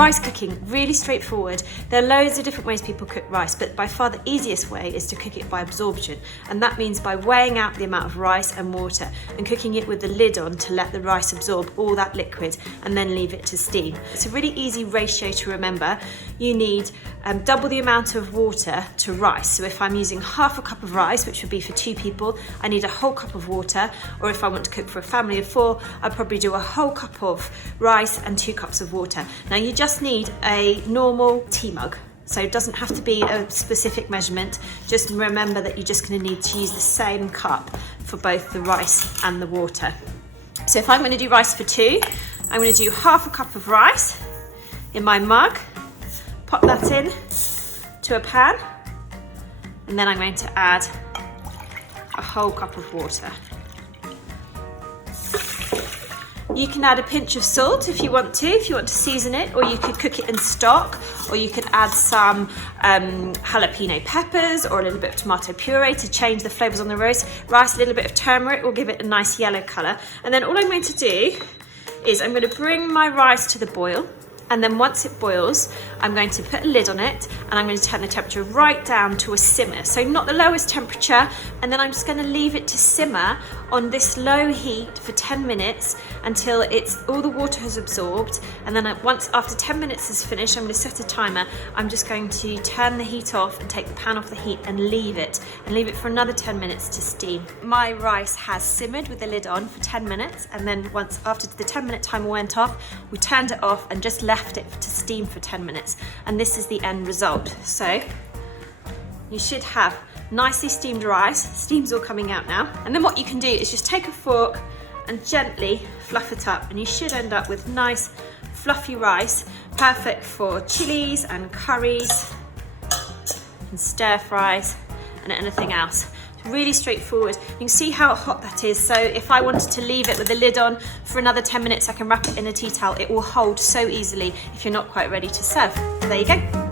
Rice cooking, really straightforward. There are loads of different ways people cook rice, but by far the easiest way is to cook it by absorption. And that means by weighing out the amount of rice and water and cooking it with the lid on to let the rice absorb all that liquid and then leave it to steam. It's a really easy ratio to remember. You need double the amount of water to rice. So if I'm using half a cup of rice, which would be for 2 people, I need a whole cup of water. Or if I want to cook for a family of 4, I'd probably do a whole cup of rice and 2 cups of water. Now you just need a normal tea mug. So it doesn't have to be a specific measurement. Just remember that you're just going to need to use the same cup for both the rice and the water. So if I'm going to do rice for 2, I'm going to do half a cup of rice in my mug, pop that in to a pan, and then I'm going to add a whole cup of water. You can add a pinch of salt if you want to season it, or you could cook it in stock, or you could add some jalapeno peppers or a little bit of tomato puree to change the flavours on the rice. A little bit of turmeric will give it a nice yellow colour. And then all I'm going to do is I'm going to bring my rice to the boil. And then once it boils, I'm going to put a lid on it and I'm going to turn the temperature right down to a simmer. So not the lowest temperature, and then I'm just going to leave it to simmer on this low heat for 10 minutes until all the water has absorbed. And then after 10 minutes is finished, I'm going to set a timer. I'm just going to turn the heat off and take the pan off the heat and leave it for another 10 minutes to steam. My rice has simmered with the lid on for 10 minutes, and then after the 10-minute timer went off, we turned it off and just left it to steam for 10 minutes. And this is the end result. So you should have nicely steamed rice. Steam's all coming out now. And then what you can do is just take a fork and gently fluff it up, and you should end up with nice fluffy rice, perfect for chilies and curries and stir fries and anything else. It's really straightforward. You can see how hot that is. So if I wanted to leave it with the lid on for another 10 minutes, I can wrap it in a tea towel. It will hold so easily if you're not quite ready to serve. There you go.